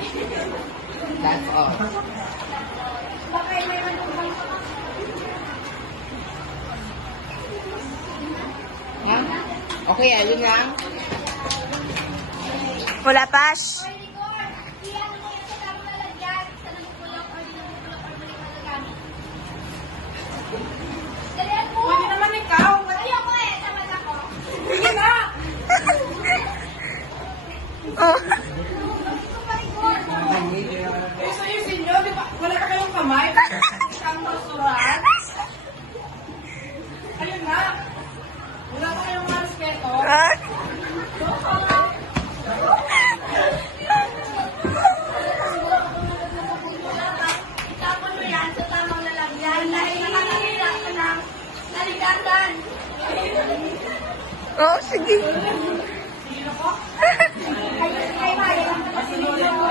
That's all. Baka may manubang pa. Ha? Okay, yun lang. Wala pas. Pwede naman ikaw. Ayoko eh, tamad ako. Sige na! Oh. Eh, so yung sinyo, di ba? Wala pa kayong kamay? Ang masurat? Ayun na. Wala pa kayong mga respeto? Ah. Itapon mo yan sa tamang lalagyan dahil nakakahirap ka ng naligatan. Oh, sige. Sige na po. Ay, Maya.